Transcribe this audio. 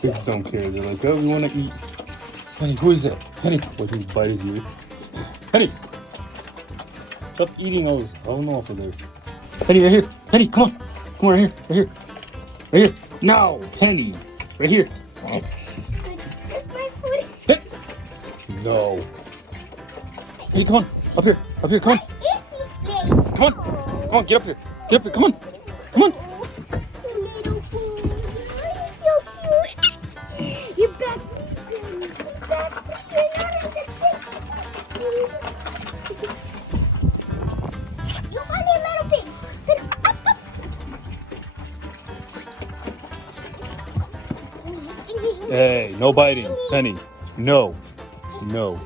Kids don't care. They're like, oh, we want to eat. Penny, who is that? Penny. What, he bite his ear? Penny. Stop eating those. I don't know if they're there. Penny, right here. Penny, come on. Come on, right here. Right here. Right here. No, Penny. Right here. That's my foot. Hey. No. Penny, come on. Up here. Up here. Come on. What is his face? Come on. Come on. Get up here. Get up here. Come on. Come on. Little fool. You're so cute. You're back sleeping. You're back sleeping. You're in the pit. You funny little pigs. Up, up. Hey, no biting. Penny. No. No.